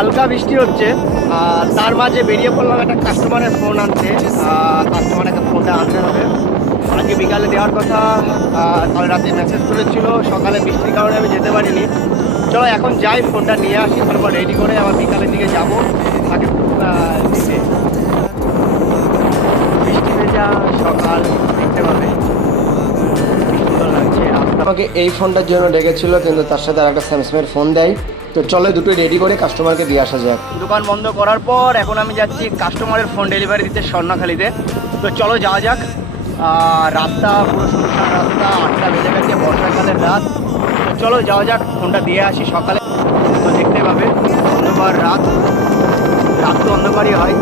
হালকা বৃষ্টি হচ্ছে, তার মাঝে বেরিয়ে পড়লাম একটা কাস্টমারের ফোন আনতে। কাস্টমারকে ফোনটা আনতে হবে, আজকে বিকালে দেওয়ার কথা, কাল রাতে মেসেজ করেছিল, সকালে বৃষ্টির কারণে আমি যেতে পারিনি। চলো এখন যাই, ফোনটা নিয়ে আসি, তারপর রেডি করে আবার বিকালের দিকে যাবো তাকে দিতে। বৃষ্টি ভেজা সকাল দেখতে পাবে, সুন্দর লাগছে। আমাকে এই ফোনটার জন্য ডেকেছিল, কিন্তু তার সাথে আর একটা স্যামসাংয়ের ফোন দেয়। তো চলো দুটোই রেডি করে কাস্টমারকে দিয়ে আসা যাক। দোকান বন্ধ করার পর এখন আমি যাচ্ছি কাস্টমারের ফোন ডেলিভারি দিতে স্বর্ণখালিতে। তো চলো যাওয়া যাক। রাতটা পুরো শুনশান রাস্তা, 8টা বেজে গেছে, বর্ষাকালের রাত। তো চলো যাওয়া যাক, ফোনটা দিয়ে আসি সকালে। তো দেখতে পাবে অন্ধকার রাত, রাত তো অন্ধকারই হয়,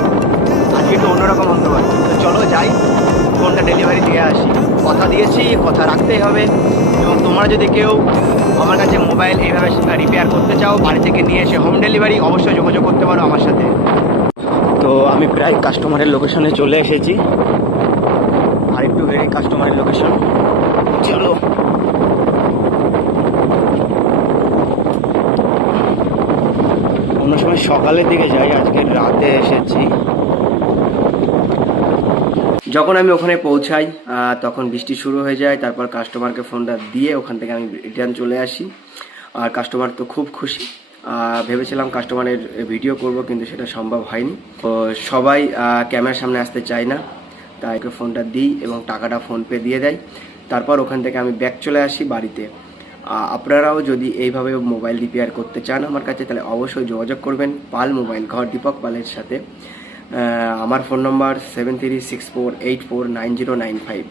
আজকে একটু অন্যরকম অন্ধকার। তো চলো যাই, ফোনটা ডেলিভারি দিয়ে আসি। কথা দিয়েছি, কথা রাখতেই হবে। এবং তোমরা যদি কেউ আমার কাছে মোবাইল এইভাবে রিপেয়ার করতে চাও, বাড়ি থেকে নিয়ে এসে হোম ডেলিভারি, অবশ্যই যোগাযোগ করতে পারো আমার সাথে। তো আমি প্রায় কাস্টমারের লোকেশনে চলে এসেছি, আর একটু গেলেই কাস্টমারের লোকেশন। চলো অন্য সময় সকালের দিকে যাই, আজকে রাতে এসেছি। যখন আমি ওখানে পৌঁছাই তখন বৃষ্টি শুরু হয়ে যায়। তারপর কাস্টমারকে ফোনটা দিয়ে ওখান থেকে আমি রিটার্ন চলে আসি। আর কাস্টমার তো খুব খুশি। ভেবেছিলাম কাস্টমারের ভিডিও করব, কিন্তু সেটা সম্ভব হয়নি। তো সবাই ক্যামেরার সামনে আসতে চায় না, তাই ওকে ফোনটা দিই এবং টাকাটা ফোনপে দিয়ে দেয়। তারপর ওখান থেকে আমি ব্যাক চলে আসি বাড়িতে। আপনারাও যদি এইভাবে মোবাইল রিপেয়ার করতে চান আমার কাছে, তাহলে অবশ্যই যোগাযোগ করবেন পাল মোবাইল ঘর, দীপক পালের সাথে। আমার ফোন নম্বর 7364849095।